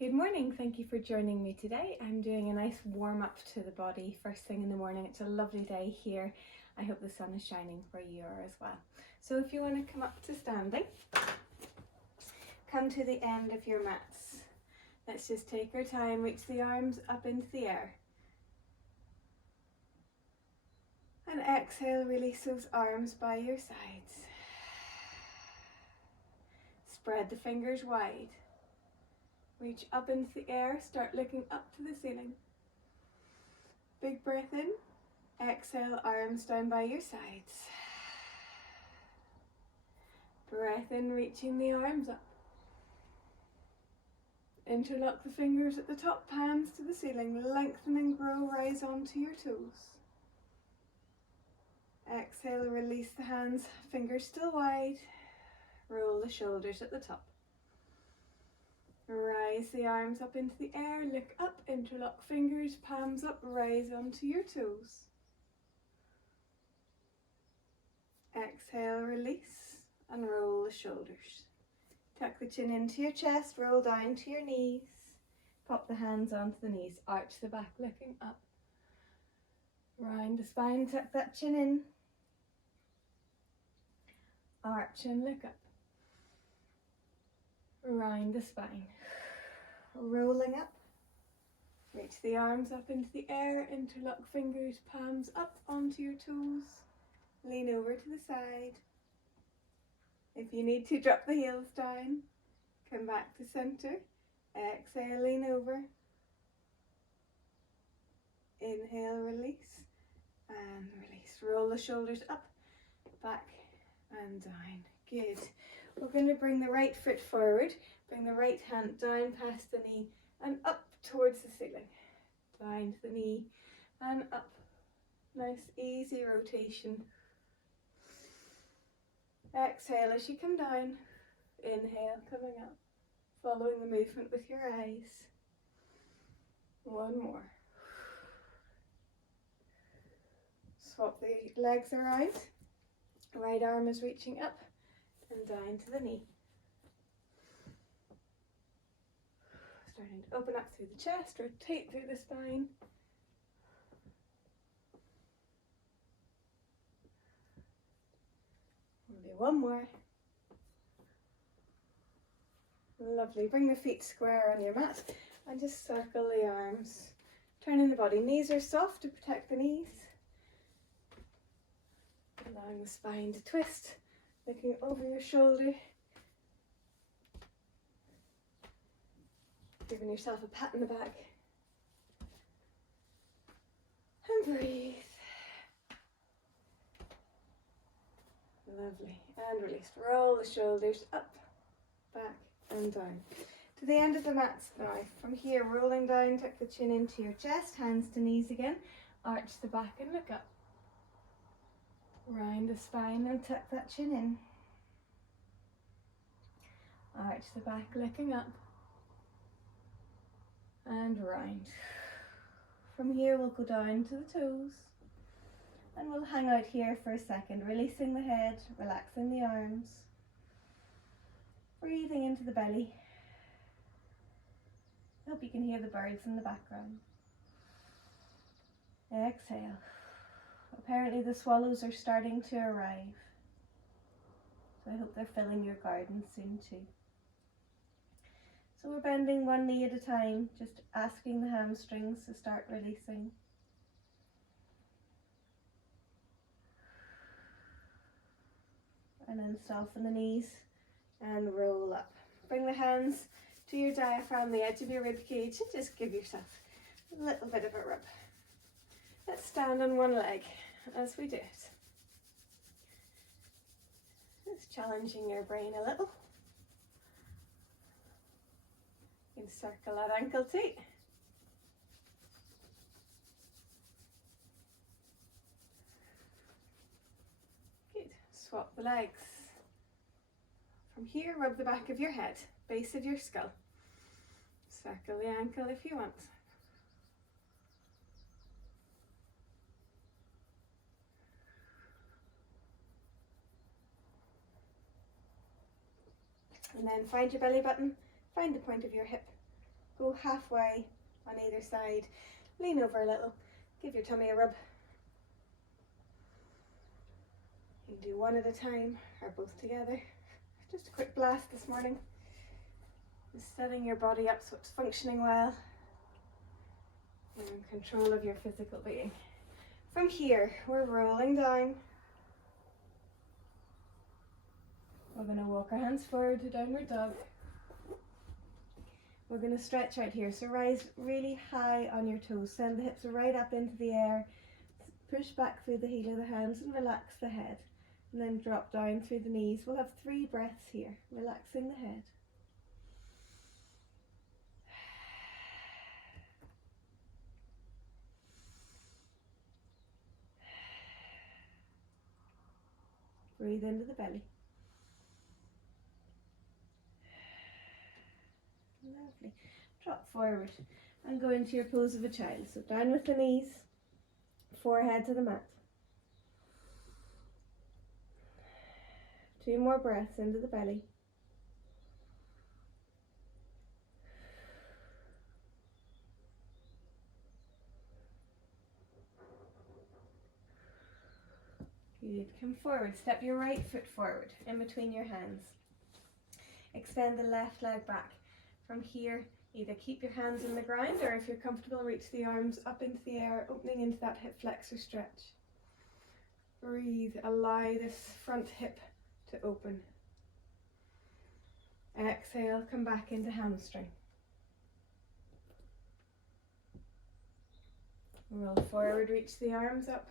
Good morning, thank you for joining me today. I'm doing a nice warm up to the body first thing in the morning. It's a lovely day here. I hope the sun is shining where you are as well. So if you want to come up to standing, come to the end of your mats. Let's just take our time, reach the arms up into the air. And exhale, release those arms by your sides. Spread the fingers wide. Reach up into the air, start looking up to the ceiling. Big breath in, exhale, arms down by your sides. Breath in, reaching the arms up. Interlock the fingers at the top, palms to the ceiling, lengthen and grow, rise onto your toes. Exhale, release the hands, fingers still wide, roll the shoulders at the top. Rise the arms up into the air, look up, interlock fingers, palms up, rise onto your toes. Exhale, release and roll the shoulders. Tuck the chin into your chest, roll down to your knees. Pop the hands onto the knees, arch the back looking up. Round the spine, tuck that chin in. Arch and look up. Round the spine. Rolling up. Reach the arms up into the air, interlock fingers, palms up onto your toes. Lean over to the side. If you need to, drop the heels down. Come back to center. Exhale, lean over. Inhale, release. And release. Roll the shoulders up, back and down. Good. We're going to bring the right foot forward. Bring the right hand down past the knee and up towards the ceiling. Down to the knee and up. Nice easy rotation. Exhale as you come down. Inhale, coming up. Following the movement with your eyes. One more. Swap the legs around. Right arm is reaching up and down to the knee. Starting to open up through the chest, rotate through the spine. We'll do one more. Lovely. Bring the feet square on your mat and just circle the arms. Turning the body. Knees are soft to protect the knees. Allowing the spine to twist. Looking over your shoulder. Giving yourself a pat in the back. And breathe. Lovely. And release. Roll the shoulders up, back and down. To the end of the mats now. From here, rolling down, tuck the chin into your chest, hands to knees again. Arch the back and look up. Round the spine and tuck that chin in. Arch the back, looking up. And round. From here we'll go down to the toes. And we'll hang out here for a second, releasing the head, relaxing the arms. Breathing into the belly. I hope you can hear the birds in the background. Exhale. Apparently the swallows are starting to arrive. So I hope they're filling your garden soon too. So we're bending one knee at a time, just asking the hamstrings to start releasing. And then soften the knees and roll up. Bring the hands to your diaphragm, the edge of your rib cage, and just give yourself a little bit of a rub. Let's stand on one leg as we do it. Just challenging your brain a little. You can circle that ankle too. Good. Swap the legs. From here, rub the back of your head, base of your skull. Circle the ankle if you want. And then find your belly button, find the point of your hip, Go halfway on either side. Lean over a little. Give your tummy a rub. You can do one at a time or both together. Just a quick blast this morning. Just setting your body up so it's functioning well. You're in control of your physical being. From here, we're rolling down. We're going to walk our hands forward to downward dog. We're going to stretch out here. So rise really high on your toes. Send the hips right up into the air. Push back through the heel of the hands and relax the head. And then drop down through the knees. We'll have 3 breaths here, relaxing the head. Breathe into the belly. Lovely. Drop forward and go into your pose of a child. So down with the knees, forehead to the mat. 2 more breaths into the belly. Good. Come forward. Step your right foot forward in between your hands. Extend the left leg back. From here, either keep your hands on the ground or if you're comfortable, reach the arms up into the air, opening into that hip flexor stretch. Breathe. Allow this front hip to open. Exhale, come back into hamstring. Roll forward, reach the arms up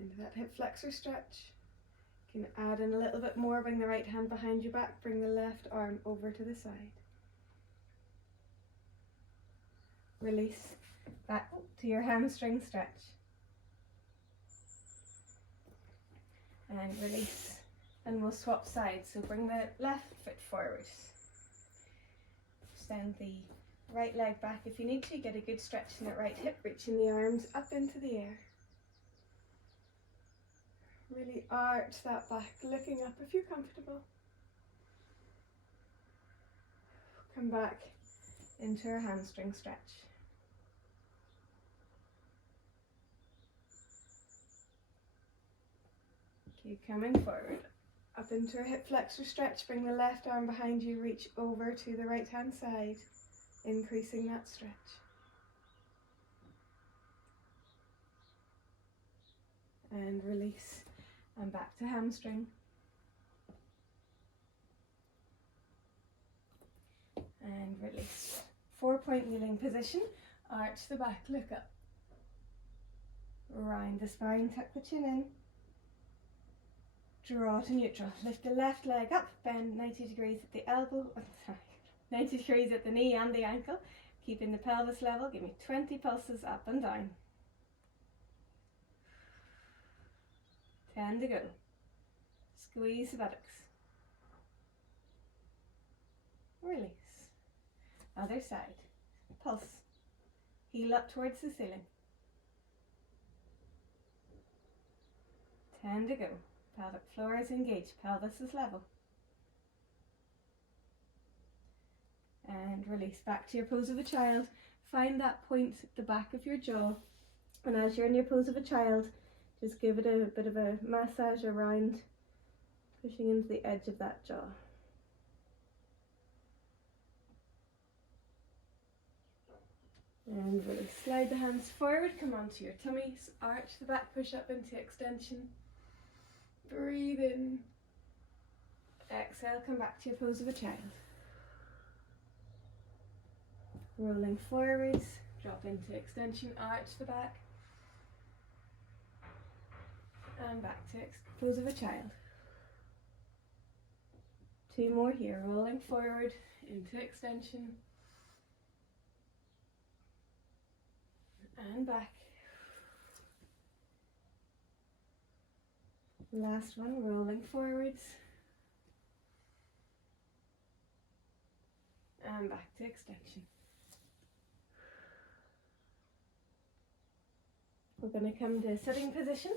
into that hip flexor stretch. You can add in a little bit more, bring the right hand behind your back, bring the left arm over to the side. Release back to your hamstring stretch. And release. And we'll swap sides. So bring the left foot forward. Send the right leg back if you need to. Get a good stretch in that right hip, reaching the arms up into the air. Really arch that back, looking up if you're comfortable. Come back into our hamstring stretch. Keep coming forward, up into our hip flexor stretch. Bring the left arm behind you, reach over to the right hand side, increasing that stretch. And release. And back to hamstring. And release. 4-point kneeling position. Arch the back, look up. Round the spine, tuck the chin in. Draw to neutral. Lift the left leg up, bend 90 degrees at the elbow, 90 degrees at the knee and the ankle. Keeping the pelvis level, give me 20 pulses up and down. 10 to go. Squeeze the buttocks. Release. Other side. Pulse. Heel up towards the ceiling. 10 to go. Pelvic floor is engaged. Pelvis is level. And release. Back to your pose of a child. Find that point at the back of your jaw. And as you're in your pose of a child, just give it a bit of a massage around, pushing into the edge of that jaw. And release. Slide the hands forward, come onto your tummy, arch the back, push up into extension. Breathe in. Exhale, come back to your pose of a child. Rolling forwards, drop into extension, arch the back. And back to pose of a child. 2 more here, rolling forward into extension. And back. Last one, rolling forwards. And back to extension. We're going to come to sitting position.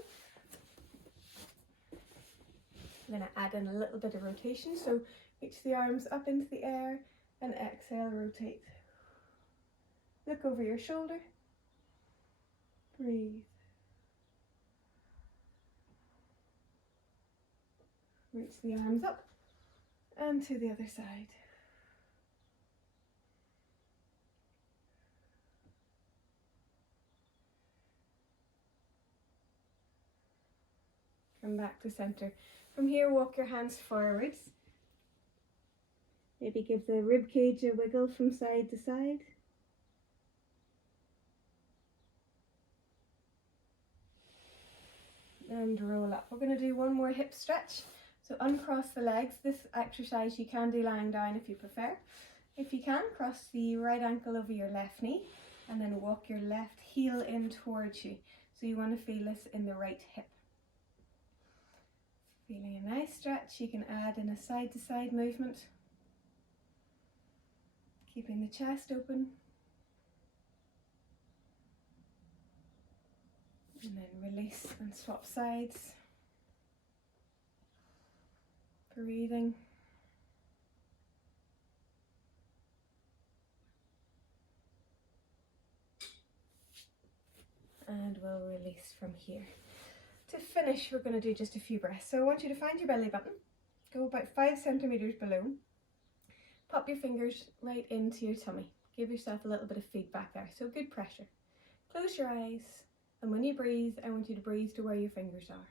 I'm going to add in a little bit of rotation, so reach the arms up into the air, And exhale, rotate. Look over your shoulder. Breathe. Reach the arms up and to the other side. Come back to center. From here, walk your hands forwards. Maybe give the rib cage a wiggle from side to side. And roll up. We're going to do one more hip stretch. So uncross the legs. This exercise you can do lying down if you prefer. If you can, cross the right ankle over your left knee and then walk your left heel in towards you. So you want to feel this in the right hip. Feeling a nice stretch, you can add in a side to side movement. Keeping the chest open. And then release and swap sides. Breathing. And we'll release from here. To finish, we're going to do just a few breaths. So I want you to find your belly button. Go about 5 centimeters below. Pop your fingers right into your tummy. Give yourself a little bit of feedback there. So good pressure. Close your eyes. And when you breathe, I want you to breathe to where your fingers are.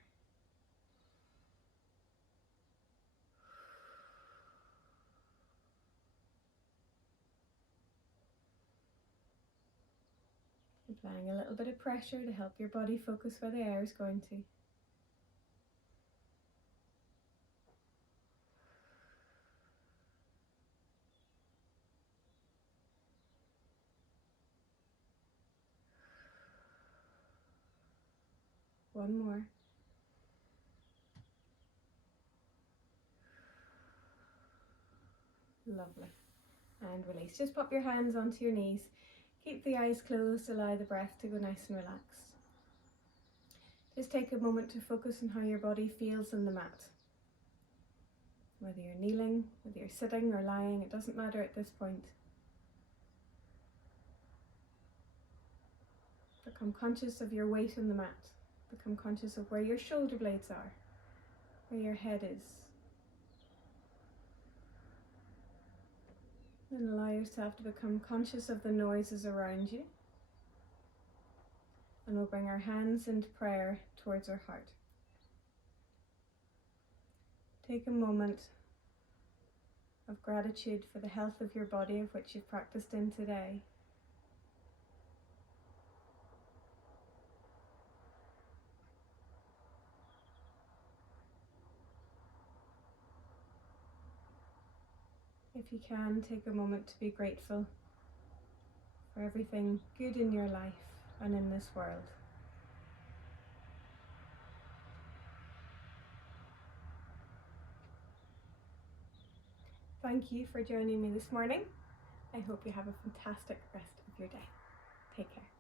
Applying a little bit of pressure to help your body focus where the air is going to. One more. Lovely. And release. Just pop your hands onto your knees. Keep the eyes closed, allow the breath to go nice and relaxed. Just take a moment to focus on how your body feels on the mat. Whether you're kneeling, whether you're sitting or lying, it doesn't matter at this point. Become conscious of your weight on the mat. Become conscious of where your shoulder blades are, where your head is. And allow yourself to become conscious of the noises around you. And we'll bring our hands into prayer towards our heart. Take a moment of gratitude for the health of your body, of which you've practiced in today. If you can, take a moment to be grateful for everything good in your life and in this world. Thank you for joining me this morning. I hope you have a fantastic rest of your day. Take care.